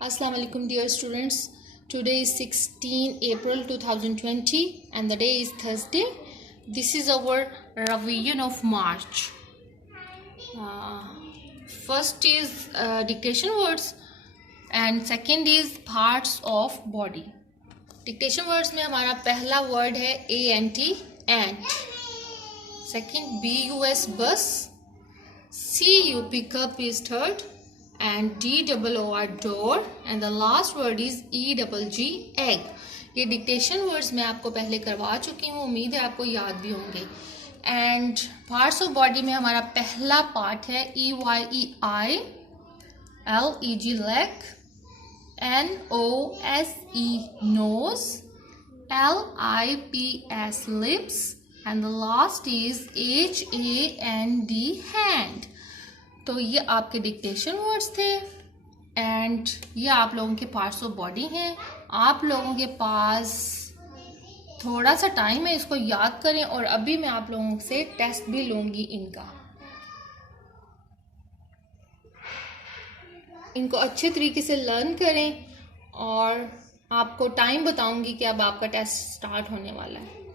Assalamu alaikum dear students. Today is 16 April 2020 and the day is Thursday. This is our revision of March. First is dictation words and second is parts of body. Dictation words में हमारा पहला word है ANT ant, second BUS bus, CU pickup is third and DOOR door and the last word is EGG egg. ये dictation words मैं आपको पहले करवा चुकी हूँ, उम्मीद है आपको याद भी होंगे. एंड पार्ट्स ऑफ बॉडी में हमारा पहला पार्ट है EYEI, LEG leg, NOSE nose, LIPS lips and the last is HAND hand. तो ये आपके डिक्टेशन वर्ड्स थे एंड ये आप लोगों के पार्ट्स ऑफ बॉडी हैं. आप लोगों के पास थोड़ा सा टाइम है, इसको याद करें और अभी मैं आप लोगों से टेस्ट भी लूँगी इनका. इनको अच्छे तरीके से लर्न करें और आपको टाइम बताऊंगी कि अब आपका टेस्ट स्टार्ट होने वाला है.